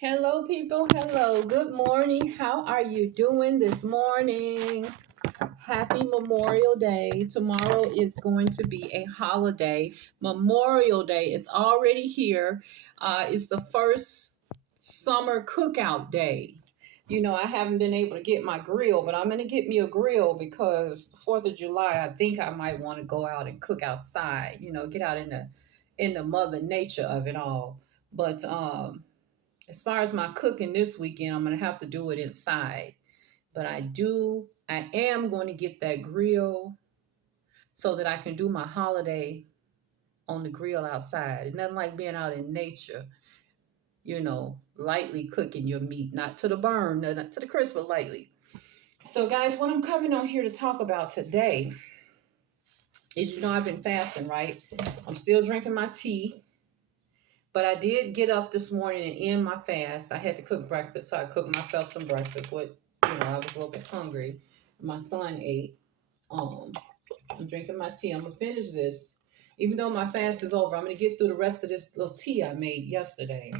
Hello, people. Hello. Good morning. How are you doing this morning? Happy Memorial Day. Tomorrow is going to be a holiday. Memorial Day is already here. It's the first summer cookout day. You know, I haven't been able to get my grill, but I'm going to get me a grill because 4th of July, I think I might want to go out and cook outside, get out in the mother nature of it all. But as far as my cooking this weekend, I'm going to have to do it inside. But I am going to get that grill so that I can do my holiday on the grill outside. It's nothing like being out in nature, lightly cooking your meat, not to the burn, not to the crisp, but lightly. So, guys, what I'm coming on here to talk about today is, I've been fasting, right? I'm still drinking my tea. But I did get up this morning and end my fast. I had to cook breakfast, so I cooked myself some breakfast. I was a little bit hungry. My son ate. I'm drinking my tea. I'm gonna finish this, even though my fast is over. I'm gonna get through the rest of this little tea I made yesterday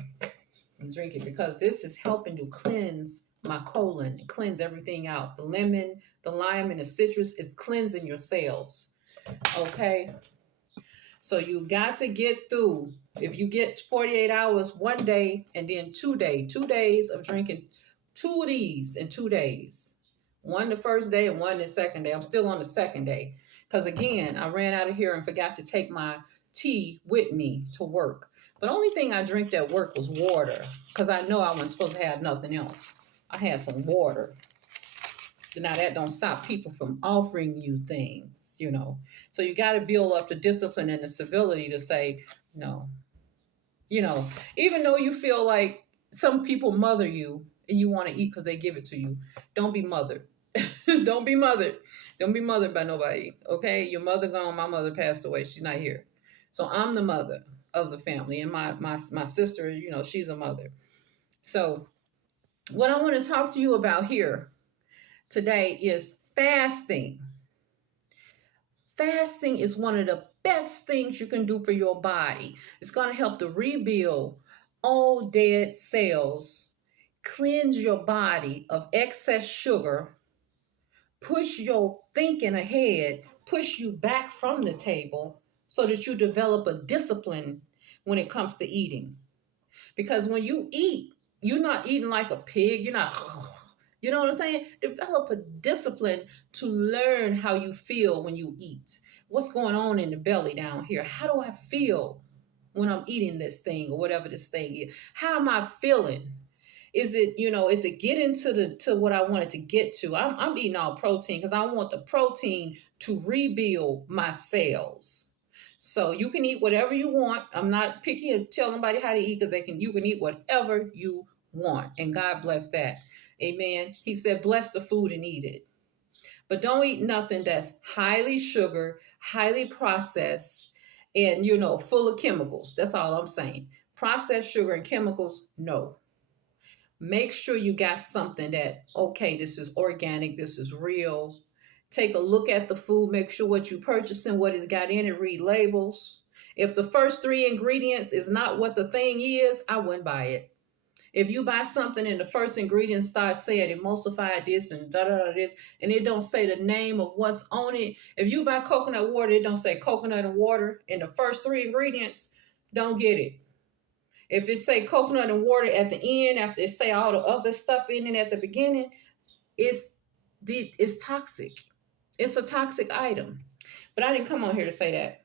and drink it because this is helping to cleanse my colon and cleanse everything out. The lemon, the lime, and the citrus is cleansing your cells. Okay. So you got to get through. If you get 48 hours, 1 day, and then 2 days of drinking 2 of these in 2 days. One the first day and one the second day. I'm still on the second day. Because again, I ran out of here and forgot to take my tea with me to work. But the only thing I drank at work was water. Because I know I wasn't supposed to have nothing else. I had some water. Now that don't stop people from offering you things. So you got to build up the discipline and the civility to say no. Even though you feel like some people mother you and you want to eat because they give it to you, don't be mothered. Don't be mothered. Don't be mothered by nobody. Okay, your mother gone. My mother passed away. She's not here. So I'm the mother of the family, and my sister, she's a mother. So what I want to talk to you about here today is fasting. Fasting is one of the best things you can do for your body. It's going to help to rebuild old dead cells, cleanse your body of excess sugar, push your thinking ahead, push you back from the table so that you develop a discipline when it comes to eating. Because when you eat, you're not eating like a pig. You're not, you know what I'm saying? Develop a discipline to learn how you feel when you eat. What's going on in the belly down here? How do I feel when I'm eating this thing or whatever this thing is? How am I feeling? Is it getting to what I wanted to get to? I'm eating all protein because I want the protein to rebuild my cells. So you can eat whatever you want. I'm not picky and tell nobody how to eat because you can eat whatever you want. And God bless that. Amen. He said, bless the food and eat it. But don't eat nothing that's highly sugar, highly processed, and full of chemicals. That's all I'm saying. Processed sugar and chemicals, no. Make sure you got something that, okay, this is organic, this is real. Take a look at the food, make sure what you're purchasing, what it's got in it, read labels. If the first 3 ingredients is not what the thing is, I wouldn't buy it. If you buy something and the first ingredient starts saying emulsify this and da-da-da this, and it don't say the name of what's on it. If you buy coconut water, it don't say coconut and water in the first 3 ingredients, don't get it. If it say coconut and water at the end, after it say all the other stuff in it at the beginning, it's toxic. It's a toxic item. But I didn't come on here to say that.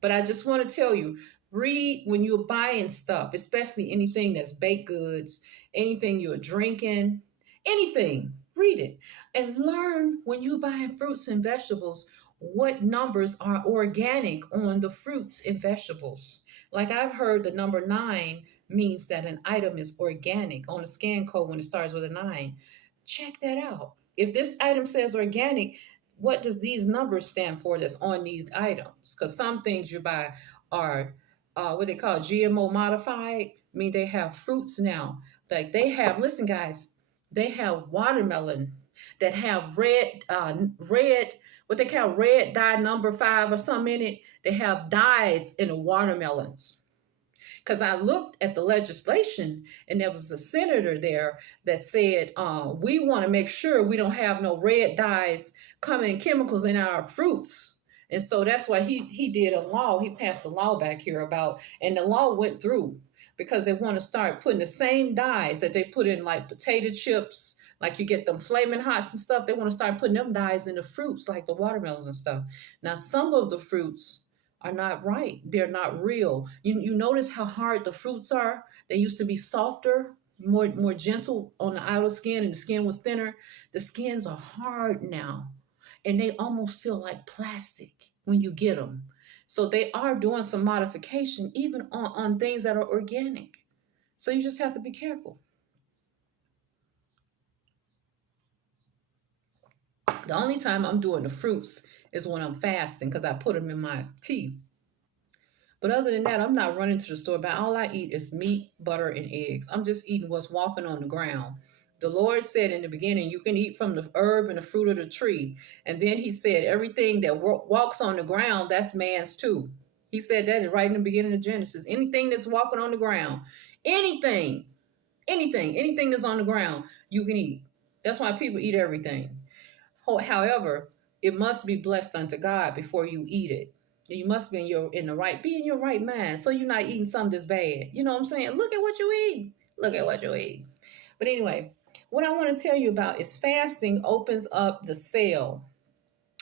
But I just want to tell you, read when you're buying stuff, especially anything that's baked goods, anything you're drinking, anything, read it. And learn when you're buying fruits and vegetables, what numbers are organic on the fruits and vegetables. Like I've heard the number 9 means that an item is organic on a scan code when it starts with a 9. Check that out. If this item says organic, what does these numbers stand for that's on these items? Because some things you buy are what they call GMO modified. I mean, they have fruits now. Like they have, listen guys, they have watermelon that have red, what they call red dye number 5 or something in it. They have dyes in the watermelons. Because I looked at the legislation and there was a senator there that said, we want to make sure we don't have no red dyes coming chemicals in our fruits. And so that's why he did a law. He passed a law back here about, and the law went through because they want to start putting the same dyes that they put in like potato chips, like you get them flaming hots and stuff. They want to start putting them dyes in the fruits, like the watermelons and stuff. Now, some of the fruits are not right. They're not real. You notice how hard the fruits are? They used to be softer, more gentle on the outer skin, and the skin was thinner. The skins are hard now, and they almost feel like plastic when you get them. So they are doing some modification even on things that are organic. So you just have to be careful. The only time I'm doing the fruits is when I'm fasting because I put them in my tea. But other than that, I'm not running to the store. But all I eat is meat, butter, and eggs. I'm just eating what's walking on the ground. The Lord said in the beginning, you can eat from the herb and the fruit of the tree. And then he said, everything that walks on the ground, that's man's too. He said that right in the beginning of Genesis. Anything that's walking on the ground, anything that's on the ground, you can eat. That's why people eat everything. However, it must be blessed unto God before you eat it. You must be in your right mind. So you're not eating something that's bad. You know what I'm saying? Look at what you eat. Look at what you eat. But anyway, what I want to tell you about is fasting opens up the cell,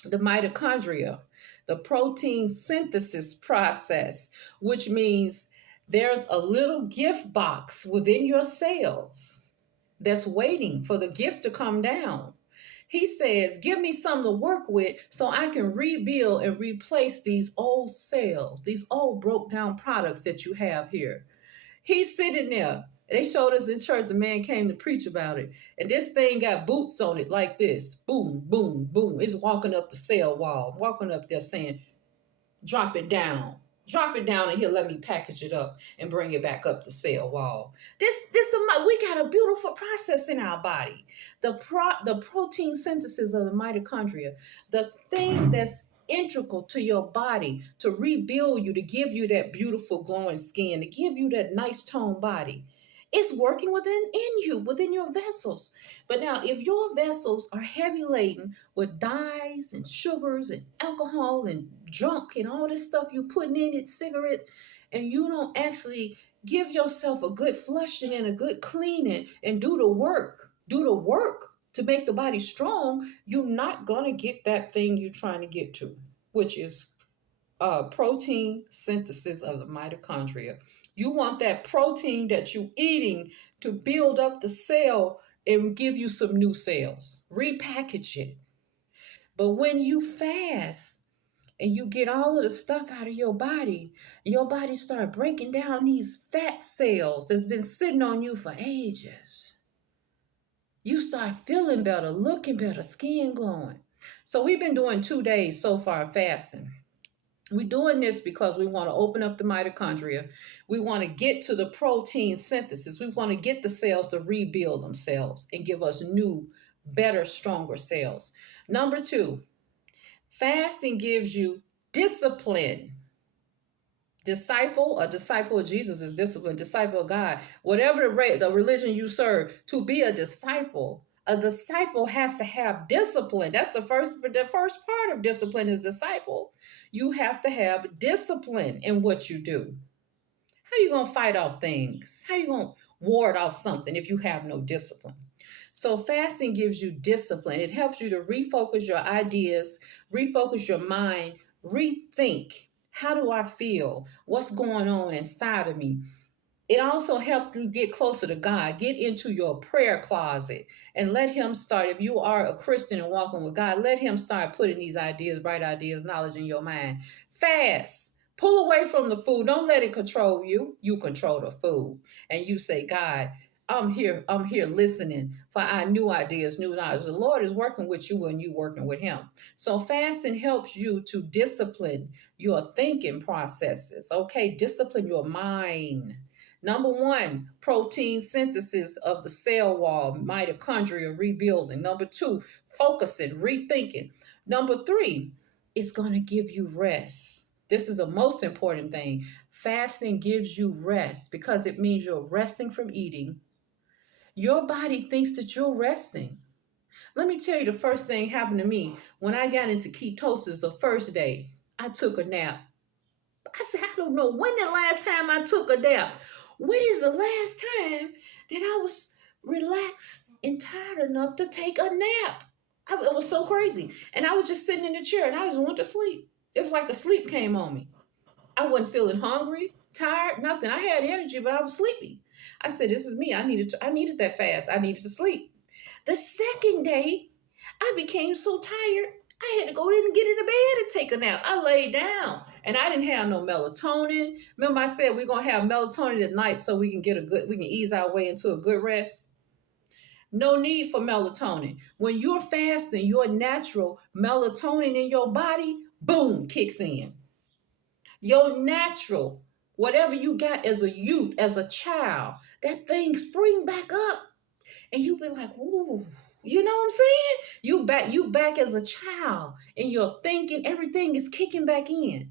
the mitochondria, the protein synthesis process, which means there's a little gift box within your cells that's waiting for the gift to come down. He says, give me something to work with so I can rebuild and replace these old cells, these old broke down products that you have here. He's sitting there. They showed us in church, a man came to preach about it. And this thing got boots on it like this. Boom, boom, boom. It's walking up the cell wall, walking up there saying, drop it down. Drop it down and he'll let me package it up and bring it back up the cell wall. We got a beautiful process in our body. The protein synthesis of the mitochondria, the thing that's integral to your body to rebuild you, to give you that beautiful glowing skin, to give you that nice toned body. It's working within your vessels. But now, if your vessels are heavy laden with dyes and sugars and alcohol and junk and all this stuff you putting in it, cigarettes, and you don't actually give yourself a good flushing and a good cleaning and do the work to make the body strong, you're not gonna get that thing you're trying to get to, which is protein synthesis of the mitochondria. You want that protein that you're eating to build up the cell and give you some new cells. Repackage it. But when you fast and you get all of the stuff out of your body start breaking down these fat cells that's been sitting on you for ages. You start feeling better, looking better, skin glowing. So we've been doing 2 days so far fasting. We're doing this because we want to open up the mitochondria. We want to get to the protein synthesis. We want to get the cells to rebuild themselves and give us new, better, stronger cells. Number 2, fasting gives you discipline. A disciple of Jesus is discipline. Disciple of God. Whatever the religion you serve, to be a disciple has to have discipline. That's the first part of discipline is disciple. You have to have discipline in what you do. How are you going to fight off things? How are you going to ward off something if you have no discipline? So fasting gives you discipline. It helps you to refocus your ideas, refocus your mind, rethink. How do I feel? What's going on inside of me? It also helps you get closer to God. Get into your prayer closet and let him start. If you are a Christian and walking with God, let him start putting these ideas, bright ideas, knowledge in your mind. Fast. Pull away from the food. Don't let it control you. You control the food. And you say, God, I'm here listening for our new ideas, new knowledge. The Lord is working with you and you working with him. So fasting helps you to discipline your thinking processes. Okay, discipline your mind. Number 1, protein synthesis of the cell wall, mitochondria rebuilding. Number 2, focusing, rethinking. Number 3, it's going to give you rest. This is the most important thing. Fasting gives you rest because it means you're resting from eating. Your body thinks that you're resting. Let me tell you, the first thing happened to me when I got into ketosis the first day. I took a nap. I said, I don't know when the last time I took a nap. When is the last time that I was relaxed and tired enough to take a nap? It was so crazy. And I was just sitting in the chair and I just went to sleep. It was like a sleep came on me. I wasn't feeling hungry, tired, nothing. I had energy, but I was sleepy. I said, this is me. I needed that fast. I needed to sleep. The second day, I became so tired, I had to go in and get in the bed and take a nap. I laid down and I didn't have no melatonin. Remember I said we're gonna have melatonin at night so we can ease our way into a good rest. No need for melatonin. When you're fasting, your natural melatonin in your body, boom, kicks in. Your natural, whatever you got as a youth, as a child, that thing spring back up. And you be like, ooh, you know what I'm saying? You back as a child and your thinking, everything is kicking back in.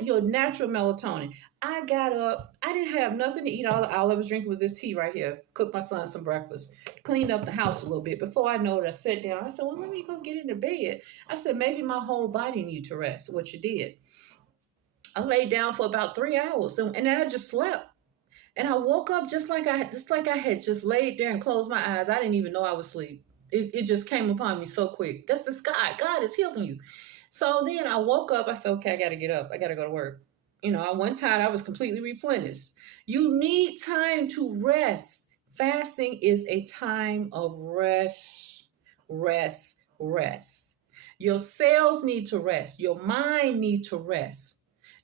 Your natural melatonin. I got up, I didn't have nothing to eat. All I was drinking was this tea right here. Cooked my son some breakfast, cleaned up the house a little bit. Before I know it, I sat down. I said, well, let me go get into bed. I said, maybe my whole body need to rest, what you did. I laid down for about 3 hours and then I just slept. And I woke up just like I had just laid there and closed my eyes. I didn't even know I was asleep. It just came upon me so quick. That's the sky. God is healing you. So then I woke up. I said, okay, I got to get up. I got to go to work. I wasn't tired. I was completely replenished. You need time to rest. Fasting is a time of rest, rest, rest. Your cells need to rest. Your mind need to rest.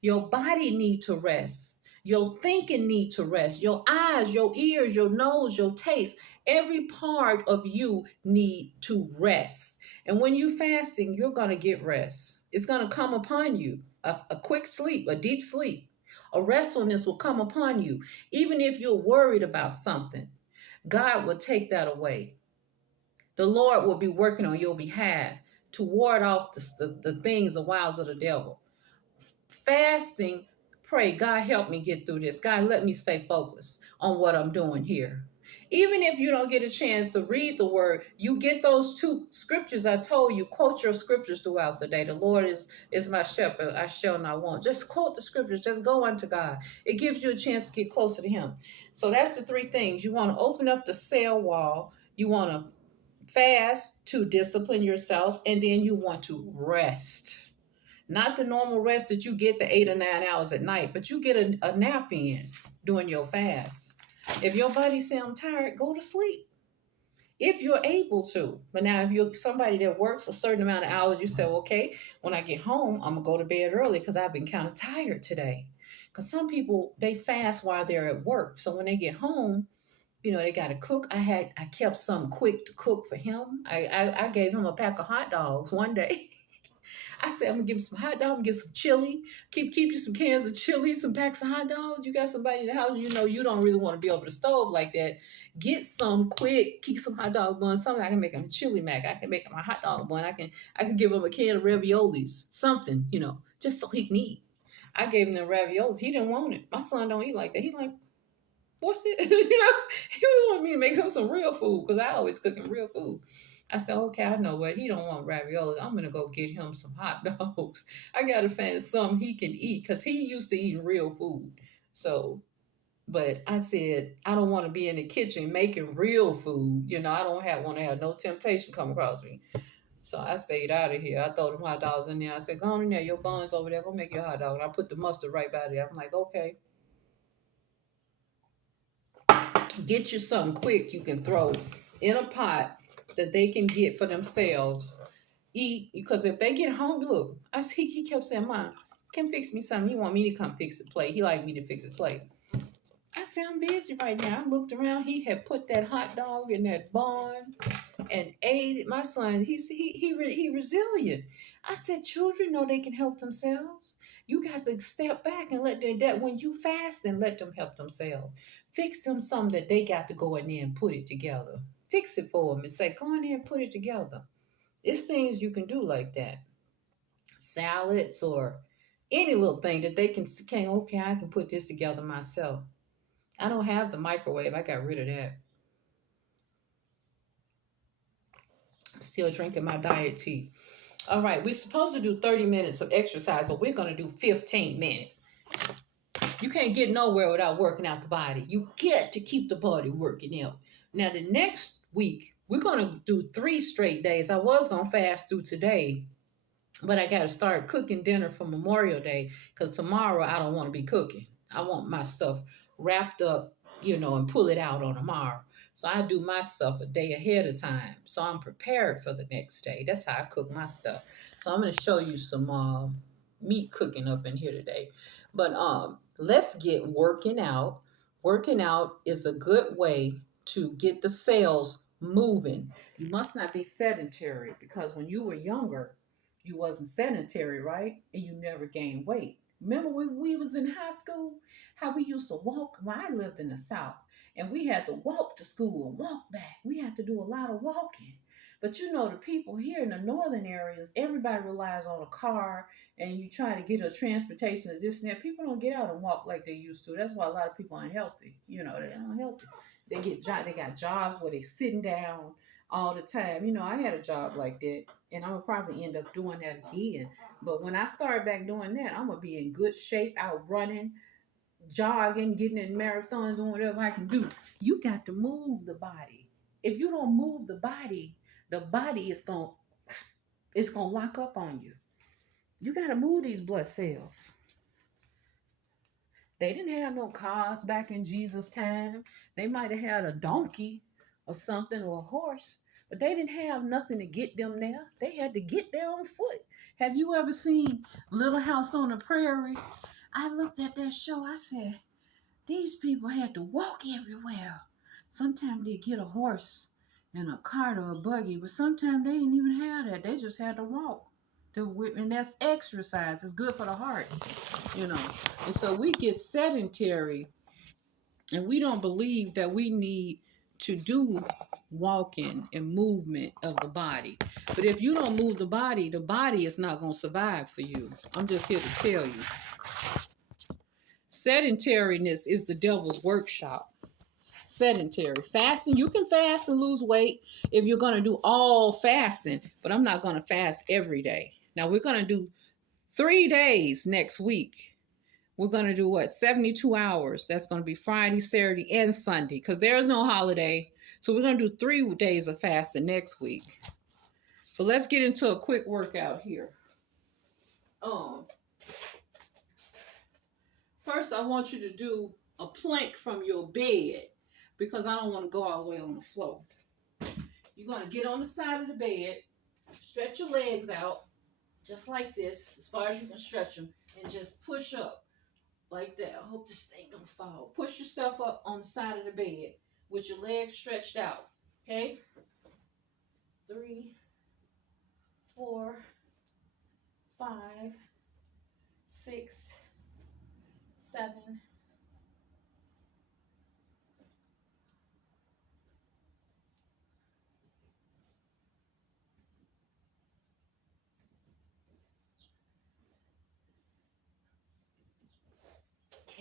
Your body need to rest. Your thinking need to rest. Your eyes, your ears, your nose, your taste, every part of you need to rest. And when you're fasting, you're going to get rest. It's going to come upon you. A quick sleep, a deep sleep. A restfulness will come upon you. Even if you're worried about something, God will take that away. The Lord will be working on your behalf to ward off the things, the wiles of the devil. Fasting, pray, God, help me get through this. God, let me stay focused on what I'm doing here. Even if you don't get a chance to read the word, you get those 2 scriptures I told you. Quote your scriptures throughout the day. The Lord is my shepherd, I shall not want. Just quote the scriptures. Just go unto God. It gives you a chance to get closer to him. So that's the 3 things. You want to open up the cell wall. You want to fast to discipline yourself. And then you want to rest. Not the normal rest that you get the 8 or 9 hours at night, but you get a nap in during your fast. If your body says I'm tired, go to sleep. If you're able to. But now if you're somebody that works a certain amount of hours, you say, okay, when I get home, I'm going to go to bed early because I've been kind of tired today. Because some people, they fast while they're at work. So when they get home, they got to cook. I kept something quick to cook for him. I gave him a pack of hot dogs one day. I said, I'm gonna give him some hot dogs, I'm gonna get some chili. Keep you some cans of chili, some packs of hot dogs. You got somebody in the house, you don't really want to be over the stove like that. Get some quick, keep some hot dog buns. Something I can make him chili mac. I can make him a hot dog bun. I can give him a can of raviolis. Something, just so he can eat. I gave him the raviolis. He didn't want it. My son don't eat like that. He's like, what's it? He wanted me to make him some real food because I always cook him real food. I said, okay, I know what. He don't want ravioli. I'm going to go get him some hot dogs. I got to find something he can eat because he used to eating real food. So, but I said, I don't want to be in the kitchen making real food. I don't want to have no temptation come across me. So I stayed out of here. I throw them hot dogs in there. I said, go on in there. Your buns over there. Go make your hot dog. And I put the mustard right by there. I'm like, okay. Get you something quick you can throw in a pot that they can get for themselves. Eat, because if they get home, look, he kept saying, Mom, can fix me something. He want me to come fix the plate. He like me to fix the plate. I said, I'm busy right now. I looked around. He had put that hot dog in that bun and ate it. My son, he resilient. I said, children know they can help themselves. You got to step back and let that when you fast and let them help themselves. Fix them something that they got to go in there and put it together. Fix it for them and say, go in there and put it together. It's things you can do like that. Salads or, any little thing that they can okay, I can put this together myself. I don't have the microwave. I got rid of that. I'm still drinking my diet tea. All right, we're supposed to do 30 minutes of exercise, but we're going to do 15 minutes. You can't get nowhere without working out the body. You get to keep the body working out. Now, the next week, we're going to do 3 straight days. I was going to fast through today, but I got to start cooking dinner for Memorial Day because tomorrow I don't want to be cooking. I want my stuff wrapped up, and pull it out on tomorrow. So I do my stuff a day ahead of time. So I'm prepared for the next day. That's how I cook my stuff. So I'm going to show you some meat cooking up in here today. But let's get working out. Working out is a good way to get the cells moving. You must not be sedentary because when you were younger, you wasn't sedentary, right? And you never gained weight. Remember when we was in high school, how we used to walk? Well, I lived in the South, and we had to walk to school and walk back. We had to do a lot of walking. But the people here in the northern areas, everybody relies on a car, and you try to get a transportation to this and that. People don't get out and walk like they used to. That's why a lot of people are unhealthy. They're unhealthy. They got jobs where they sitting down all the time. I had a job like that, and I'm gonna probably end up doing that again. But when I start back doing that, I'm gonna be in good shape, out running, jogging, getting in marathons, doing whatever I can do. You got to move the body. If you don't move the body is gonna lock up on you. You got to move these blood cells. They didn't have no cars back in Jesus' time. They might have had a donkey or something or a horse, but they didn't have nothing to get them there. They had to get there on foot. Have you ever seen Little House on the Prairie? I looked at that show. I said, these people had to walk everywhere. Sometimes they get a horse and a cart or a buggy, but sometimes they didn't even have that. They just had to walk. And that's exercise. It's good for the heart, And so we get sedentary, and we don't believe that we need to do walking and movement of the body. But if you don't move the body is not going to survive for you. I'm just here to tell you. Sedentariness is the devil's workshop. Sedentary. Fasting, you can fast and lose weight if you're going to do all fasting, but I'm not going to fast every day. Now we're going to do 3 days next week. We're going to do 72 hours. That's going to be Friday, Saturday, and Sunday because there's no holiday. So we're going to do 3 days of fasting next week. But let's get into a quick workout here. First, I want you to do a plank from your bed because I don't want to go all the way on the floor. You're going to get on the side of the bed, stretch your legs out just like this, as far as you can stretch them, and just push up like that. I hope this thing don't fall. Push yourself up on the side of the bed with your legs stretched out. Okay? 3, 4, 5, 6, 7.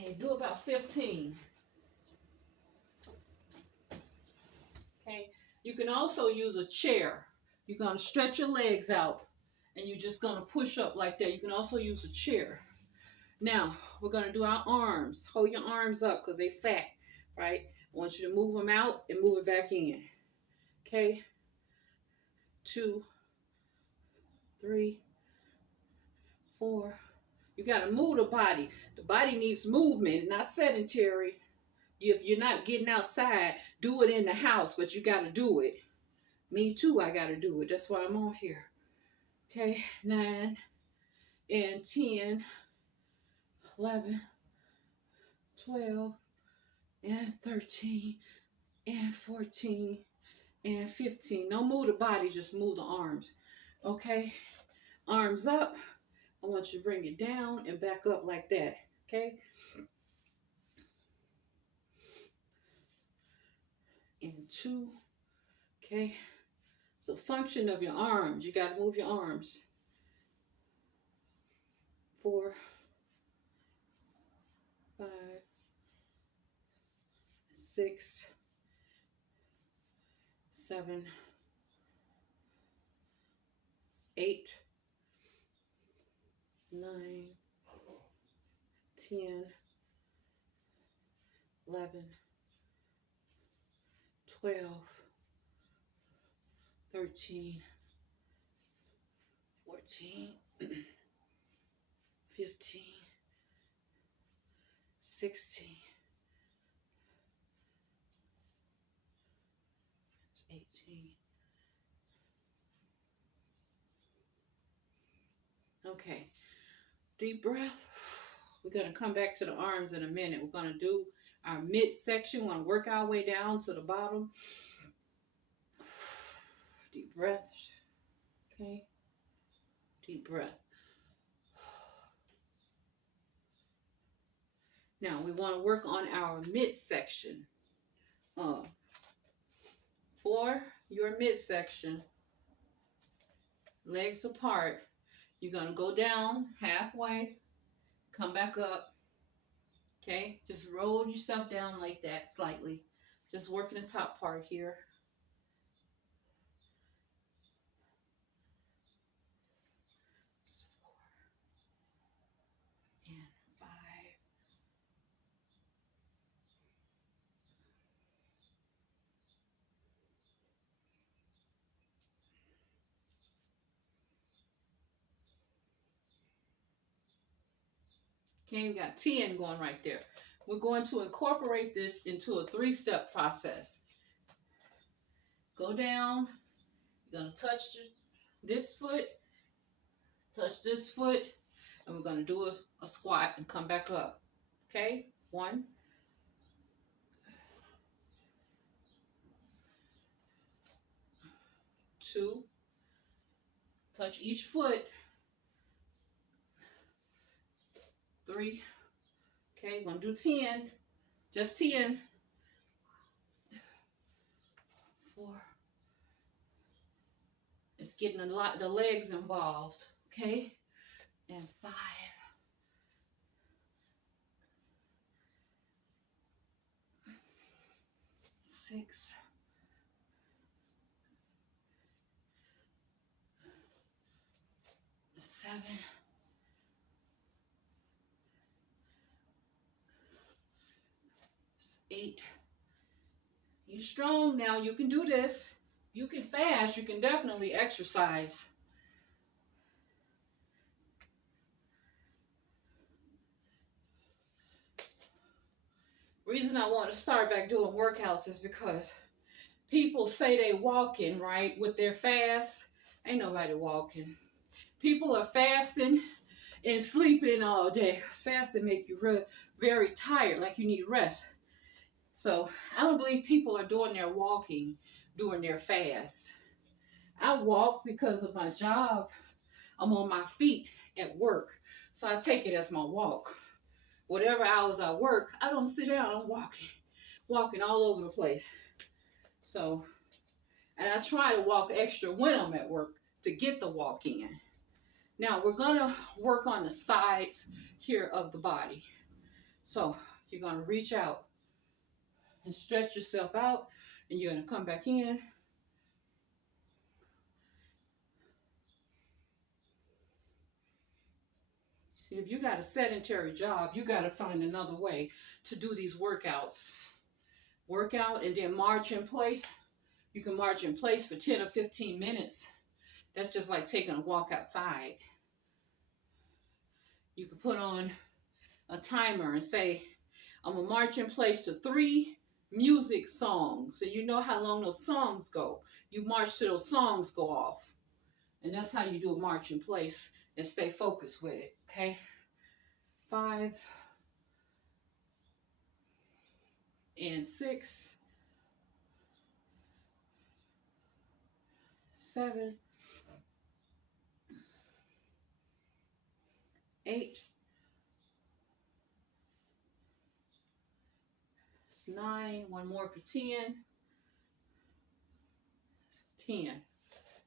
Okay, do about 15. Okay, you can also use a chair. You're going to stretch your legs out and you're just going to push up like that. You can also use a chair. Now, we're going to do our arms. Hold your arms up because they're fat, right? I want you to move them out and move it back in. Okay, 2, 3, 4. You got to move the body. The body needs movement, not sedentary. If you're not getting outside, do it in the house, but you got to do it. Me too, I got to do it. That's why I'm on here. Okay, 9 and 10, 11, 12, and 13, and 14, and 15. Don't move the body, just move the arms. Okay, arms up. I want you to bring it down and back up like that. Okay. And 2. Okay. So function of your arms. You got to move your arms. 4, 5, 6, 7, 8, 9, 10, 11, 12, 13, 14, 15, 16, 18. Okay, deep breath. We're going to come back to the arms in a minute. We're going to do our midsection. We're going to work our way down to the bottom. Deep breath. Okay, deep breath. Now we want to work on our midsection. For your midsection, legs apart, you're going to go down halfway, come back up. Okay, just roll yourself down like that slightly. Just working the top part here. It's 4 and 5. Okay, we got 10 going right there. We're going to incorporate this into a 3-step process. Go down. You're going to touch this foot, touch this foot, and we're going to do a squat and come back up. Okay, 1, 2, touch each foot, 3. Okay, we're going to do 10, just 10, 4. It's getting a lot, the legs involved, okay, and 5, 6, 7, 8. You're strong now. You can do this. You can fast. You can definitely exercise. Reason I want to start back doing workouts is because people say they walking, right, with their fast. Ain't nobody walking. People are fasting and sleeping all day. Fasting make you very tired, like you need rest. So I don't believe people are doing their walking during their fast. I walk because of my job. I'm on my feet at work. So I take it as my walk. Whatever hours I work, I don't sit down. I'm walking all over the place. So, and I try to walk extra when I'm at work to get the walk in. Now we're going to work on the sides here of the body. So you're going to reach out and stretch yourself out, and you're going to come back in. See, if you got a sedentary job, you got to find another way to do these workouts. Workout and then march in place. You can march in place for 10 or 15 minutes. That's just like taking a walk outside. You can put on a timer and say, I'm going to march in place to 3 music songs. So you know how long those songs go. You march till those songs go off. And that's how you do a march in place and stay focused with it. Okay? 5 and 6, 7, 8, 9, one more for 10, 10.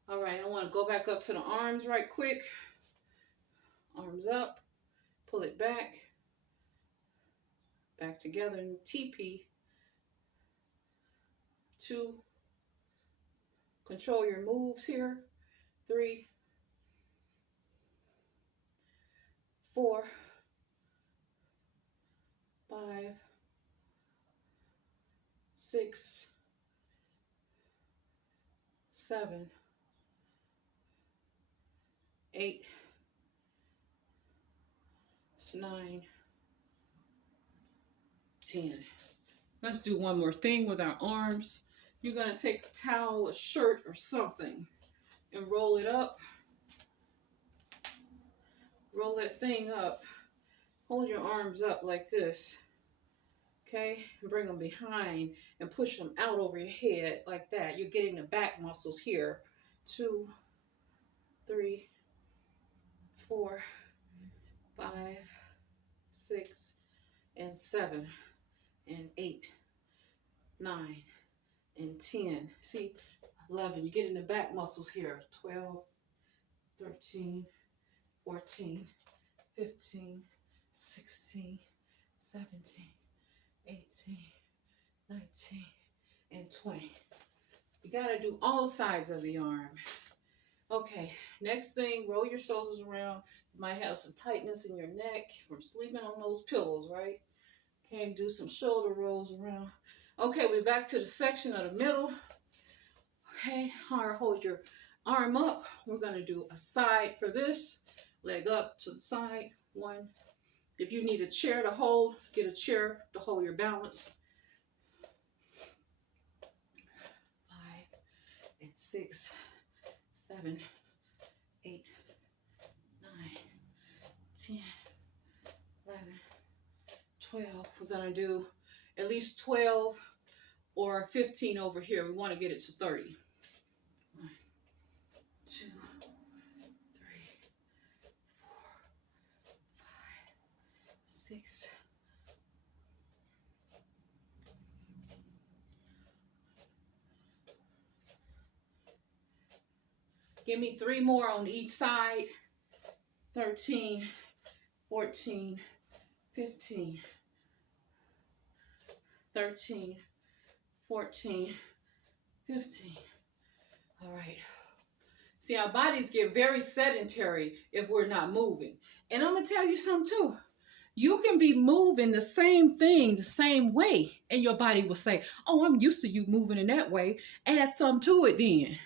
All right, I want to go back up to the arms right quick. Arms up, pull it back, back together in TP. 2, control your moves here. 3, 4, 5, 6, 7, 8, 9, 10. Let's do one more thing with our arms. You're going to take a towel, a shirt, or something and roll it up. Roll that thing up. Hold your arms up like this. Okay? And bring them behind and push them out over your head like that. You're getting the back muscles here. 2, 3, 4, 5, 6, and 7, and 8, 9, and 10. See, 11. You're getting the back muscles here. 12, 13, 14, 15, 16, 17, 18, 19, and 20. You got to do all sides of the arm. Okay, next thing, roll your shoulders around. You might have some tightness in your neck from sleeping on those pillows, right? Okay, do some shoulder rolls around. Okay, we're back to the section of the middle. Okay, hold your arm up. We're going to do a side for this. Leg up to the side. 1. If you need a chair to hold, get a chair to hold your balance. 5 and 6, 7, 8, 9, 10, 11, 12. We're going to do at least 12 or 15 over here. We want to get it to 30. 1, 2, 3, 4, 5, 6. Give me 3 more on each side. 13, 14, 15, 13, 14, 15. All right. See, our bodies get very sedentary if we're not moving. And I'm going to tell you something too. You can be moving the same thing the same way, and your body will say, oh, I'm used to you moving in that way. Add some to it then.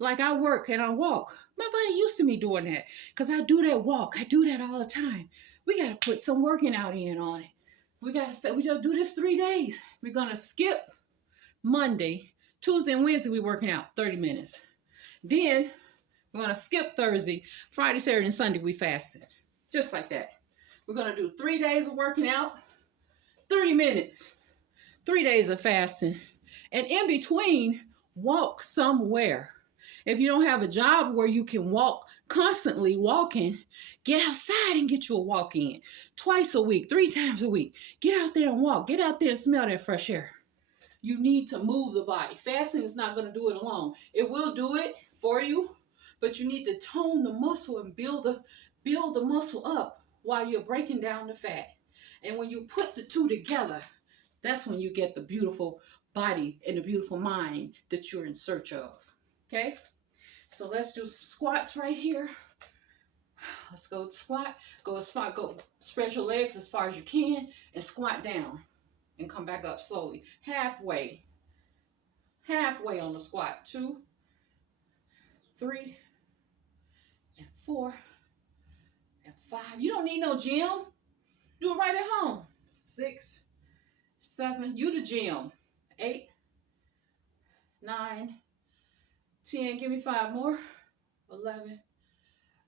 Like I work and I walk. My body used to me doing that because I do that walk. I do that all the time. We got to put some working out in on it. We got to do this 3 days. We're going to skip Monday. Tuesday and Wednesday, we're working out 30 minutes. Then we're going to skip Thursday. Friday, Saturday, and Sunday, we fasting. Just like that. We're going to do 3 days of working out, 30 minutes, 3 days of fasting. And in between, walk somewhere. If you don't have a job where you can walk, constantly walking, get outside and get you a walk in. Twice a week, 3 times a week. Get out there and walk. Get out there and smell that fresh air. You need to move the body. Fasting is not going to do it alone. It will do it for you, but you need to tone the muscle and build the muscle up while you're breaking down the fat. And when you put the two together, that's when you get the beautiful body and the beautiful mind that you're in search of. Okay? So let's do some squats right here. Let's go squat. Go spread your legs as far as you can and squat down and come back up slowly. Halfway on the squat. 2, 3, and 4, and 5. You don't need no gym. Do it right at home. 6, 7. You the gym. 8, 9, 10. Give me 5 more. 11,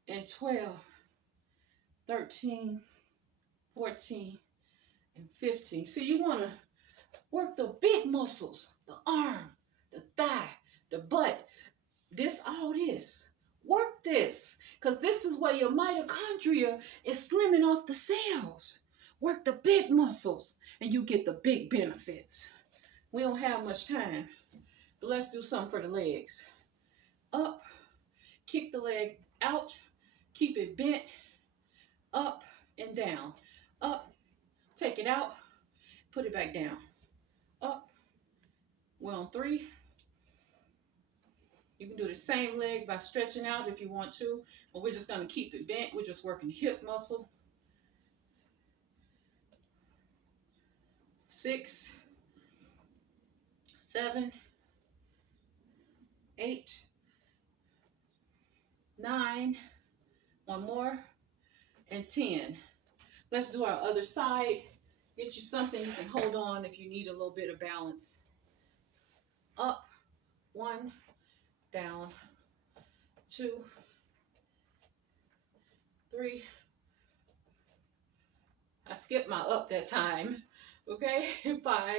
and 12, 13, 14, and 15. See, you want to work the big muscles, the arm, the thigh, the butt. All this. Work this, because this is where your mitochondria is slimming off the cells. Work the big muscles, and you get the big benefits. We don't have much time, but let's do something for the legs. Up, kick the leg out, keep it bent, up and down. Up, take it out, Put it back down. Up. We're on 3. You can do the same leg by stretching out if you want to, but we're just going to keep it bent. We're just working hip muscle. 6, 7, 8, 9, one more, and 10. Let's do our other side. Get you something you can hold on if you need a little bit of balance. Up, 1, down, 2, 3. I skipped my up that time. Okay, 5.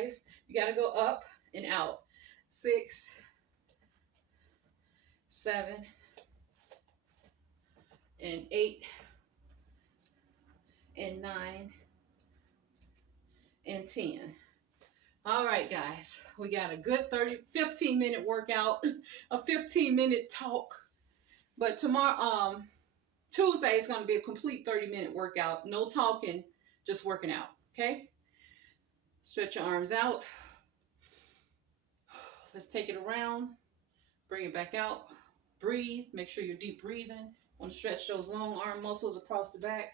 You got to go up and out. 6, 7, and 8, and 9, and 10. All right, guys, we got a good 15-minute workout, a 15-minute talk. But tomorrow, Tuesday, is going to be a complete 30-minute workout. No talking, just working out, okay? Stretch your arms out. Let's take it around. Bring it back out. Breathe. Make sure you're deep breathing. Want to stretch those long arm muscles across the back.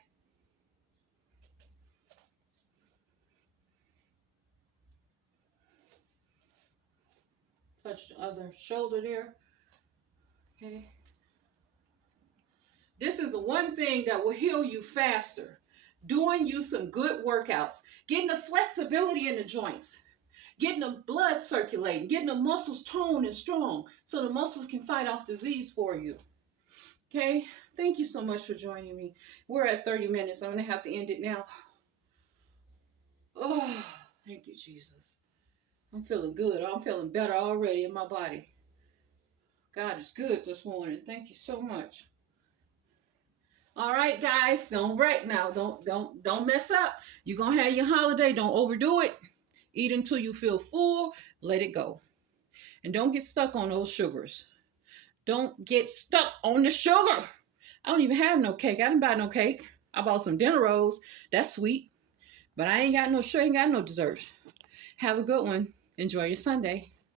Touch the other shoulder there. Okay. This is the one thing that will heal you faster. Doing you some good workouts. Getting the flexibility in the joints. Getting the blood circulating. Getting the muscles toned and strong so the muscles can fight off disease for you. Okay. Thank you so much for joining me. We're at 30 minutes. I'm going to have to end it now. Oh, thank you, Jesus. I'm feeling good. I'm feeling better already in my body. God is good this morning. Thank you so much. All right, guys, don't wreck now. Don't mess up. You're going to have your holiday. Don't overdo it. Eat until you feel full. Let it go. And don't get stuck on those sugars. Don't get stuck on the sugar. I don't even have no cake. I didn't buy no cake. I bought some dinner rolls. That's sweet. But I ain't got no sugar. Ain't got no dessert. Have a good one. Enjoy your Sunday.